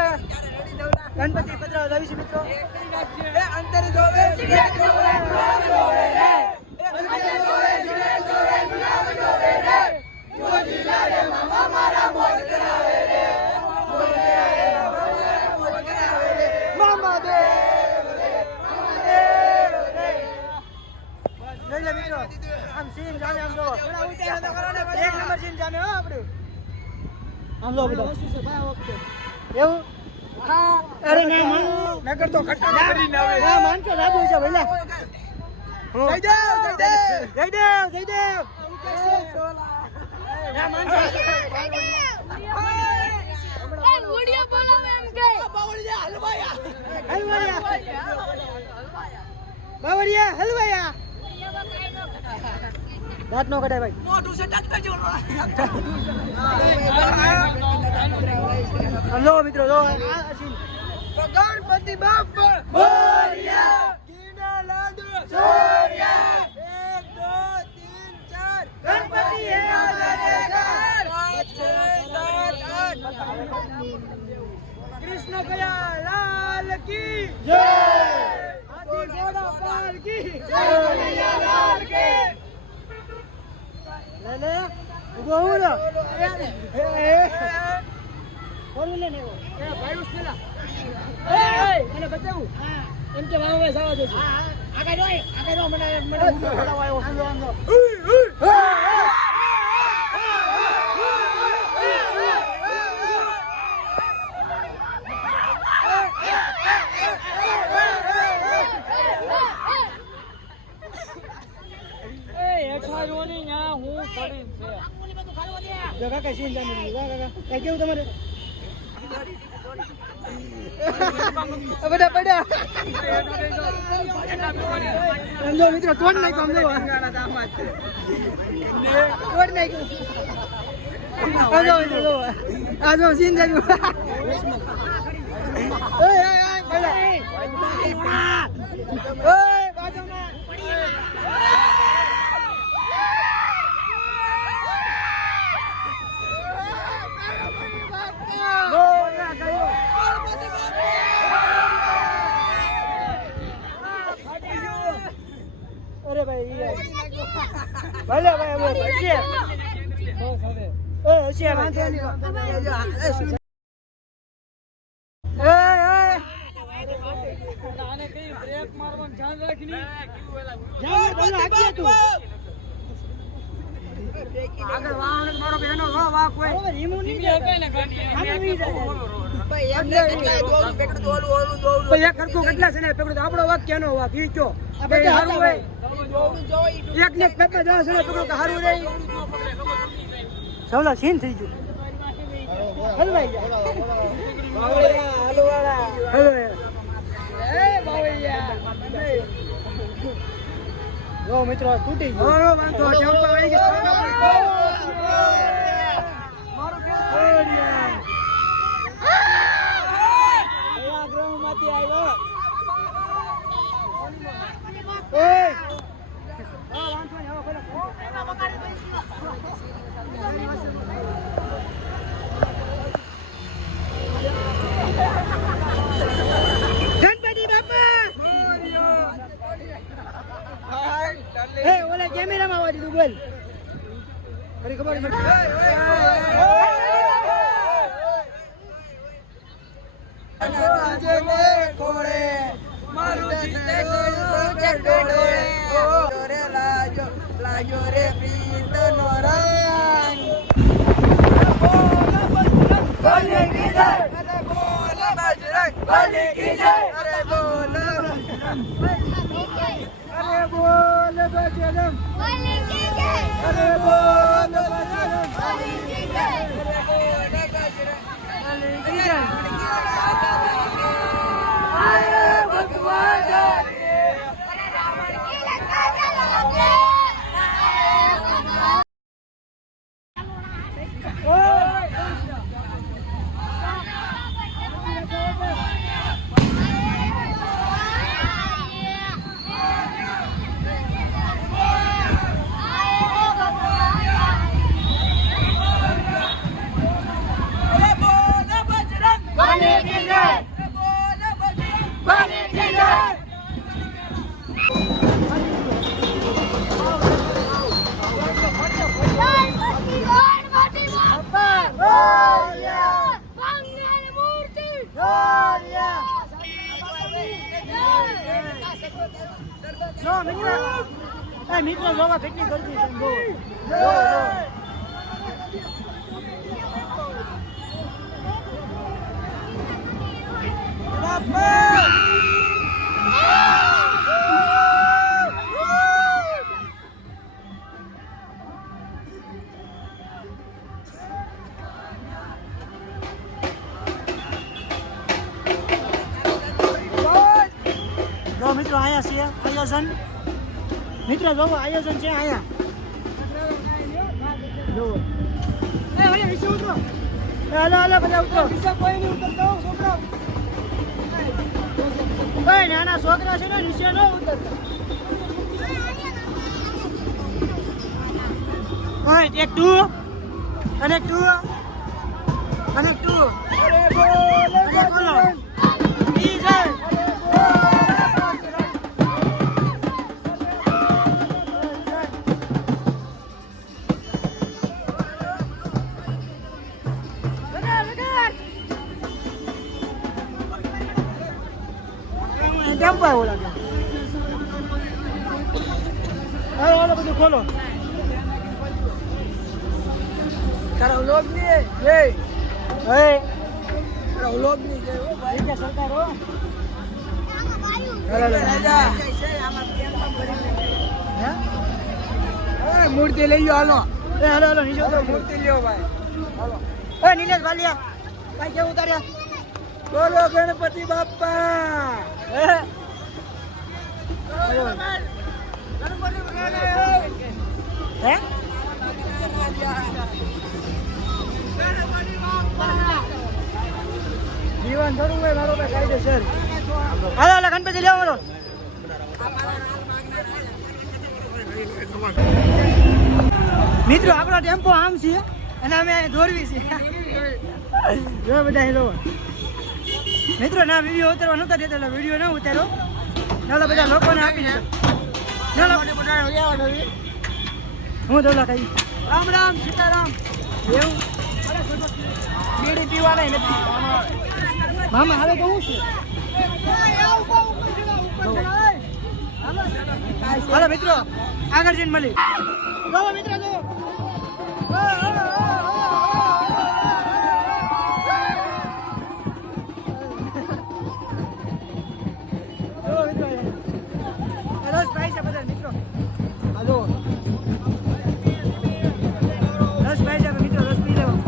આપણે ગણપતિ પધરાવવા આવીશું મિત્રો. અંતર જોવે આમ સીન જામે આમ જો એક નંબર સીન જામે હો આપણું આમ લો બધા વસ્તુ છે ભાઈ વખતે એવું હા અરે ના નગર તો ખટ્ટા કરીને આવે ના માનતો સાધુ છે ભઈલા જયદેવ ના માનતો એ વિડિયો બનાવે એમ કે બાવળિયા હલવાયા દાંત નો કઢાય ભાઈ મોઢું છે દાંત કરજો હલો મિત્રો જો આ સીન ગણપતિ બાપ્પા મોરિયા કીના લાડુ સોરિયા 1 2 3 4 ગણપતિ હે કૃષ્ણ કયા લાલ કી જય હાથી ઘોડા પાલ કી જય લાલ કી લે ઉભો હું લો કોણ લે ને એ ભાઈ ઉસલા મને બતાવું એમ કે વાવ વે સાવા દે આગળ રો મને ઉડો ખડાવાયો હું જોવાનો કાકા સીન જામી કાકા કઈ કેવું તમારે બધા પડ્યા સમજો મિત્રો તોડ નાખ્યો સમજો તોડ નાખ્યો આ જો સીન જામ્યું અરે ભાઈ ભલે ભાઈ હવે ભલે હશે વાંધો નહીં આને કઈ બ્રેક મારવાનું ધ્યાન રાખની આગળ વાહન મારો બેનો વાહ કોઈ રીમું નહીં આપે ને ગાડી ભાઈ એમને કેટલા દોડું પેકડ દોડું ભાઈ એક ખર્ચો કેટલા છે ને પેકડ આપણો વાક કેનો વાક ઈ કયો આપણે હારું હોય દોડું જોઈ એક ને પેકડ 10 છે ને પેકડ હારું રે સવલા સીન થઈ ગયું હલવાઈ જા બાવળિયા હલવાળા હલવે એ બાવળિયા જો મિત્રો તૂટી ગયો ઓ વાંધો જમ્પ આવી ગયો મારો કે ઓડિયા આ ગ્રાઉન્ડ માંથી આવ્યો ઓય આ વાંધો ને હવે પેલા એના બગાડી ગણપતિ બાપા એ ઓલા કેમેરામાં આવવા દીધું બોલ ખરી ખબર છે ને કોડે મારું જીતે સોકે કોડે ઓ રે લાજો રે પ્રીત નો રાય બોલે કી જય અરે બોલ બજરંગ બોલે કી જય અરે બોલ અરે બોલ બજરંગ બોલે કી જય અરે બોલ બજરંગ બોલે કી જય અરે બોલ બજરંગ બોલે કી જય આય ભગવાન અરે રાવણ કી લંકા ચલાઓગે જો મિત્રો એ મિત્રો જોવા કેટલી ગરદી છે જો મિત્રો અહીંયા છે આયોજન મિત્રો જોવો આયોજન છે અહીંયા જોવો એ ઓલે નીચે ઉતરો એ હાલો બધા ઉતરો નીચે કોઈ નહીં ઉતરતો છોકરા ઓય નાના છોકરા છે ને નીચે ન ઉતરતા ઓય એક ટુ અને ટુ અને ટુ અરે બોલો ડીજે ટેમ્પો આવ્યો લાગે હાલો બધું ખોલો તારા વ્લોગ ની હે તારા વ્લોગ ની છે ઓ ભાઈ કે સરકાર હો રાજા હે મૂર્તિ લઈ લો હાલો હાલો નીચે ઉતરો મૂર્તિ લ્યો ભાઈ હાલો એ નિલેશ વાલિયા ભાઈ કેવું ઉતાર્યા બોલો ગણપતિ બાપ્પા હે જીવન થોડું હોય મારો ભાઈ કાયદેસર હાલો ગણપતિ લેવો બોલો મિત્રો આપણો ટેમ્પો આમ છે અને અમે દોરવી છે જો બધા હેલો મિત્રો ના વિડીયો ઉતારવા નહોતા દેતા એટલે વિડીયો ના ઉતારો ચાલો બધા લોકોને આપી દે ચાલો હું દોલા કઈ રામ રામ સીતારામ એવું બીડી પીવાના નથી મામા હાલે તો હું છું હાલો મિત્રો આગળ જઈને મળી ચાલો મિત્રો જો રસ ભાઈ છે બધા મિત્રો હાલો રસ ભાઈ છે મિત્રો રસ પી લેવા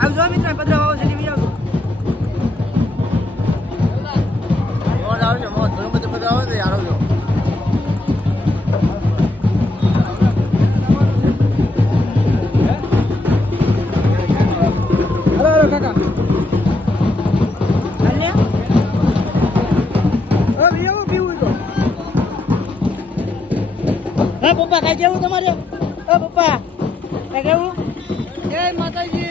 આવજો મિત્રો પધરા વાવો છે ટીવી આવજો મોજ આવજો મોજ તમે બધે પધરા આવો તો યાર આવજો કાકા હા પપ્પા કઈ કેવું તમારે પપ્પા કઈ કેવું જય માતાજી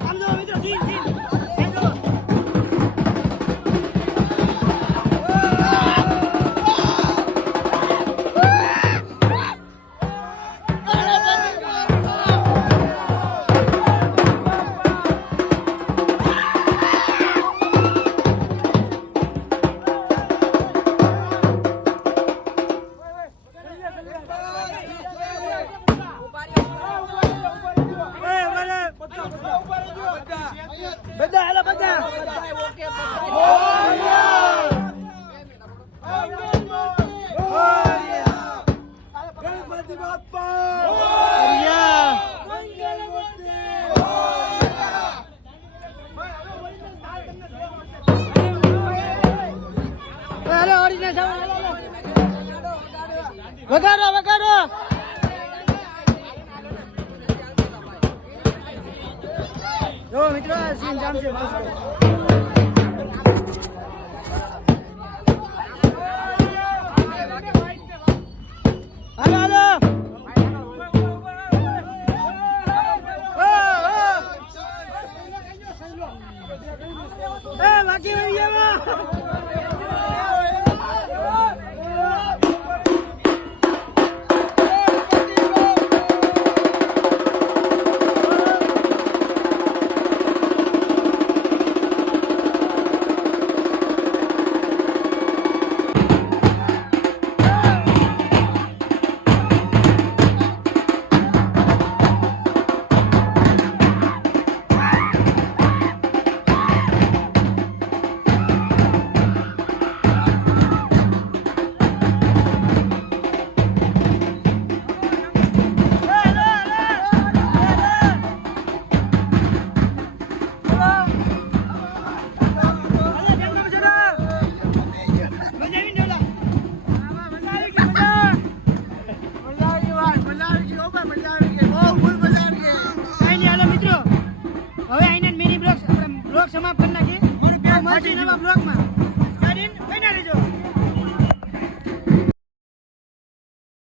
આમ જો મિત્રો જીન બધા હાલો બધા ગણપતિ બાપ્પા વગાડો વગાડો જો મિત્રો સીન જામ છે મસ્ત હાલો હાલો બાકી વળી એમાં બ્લોગ સમાપ્ત કરી નાખી. મને બે મળશે નવા બ્લોગમાં.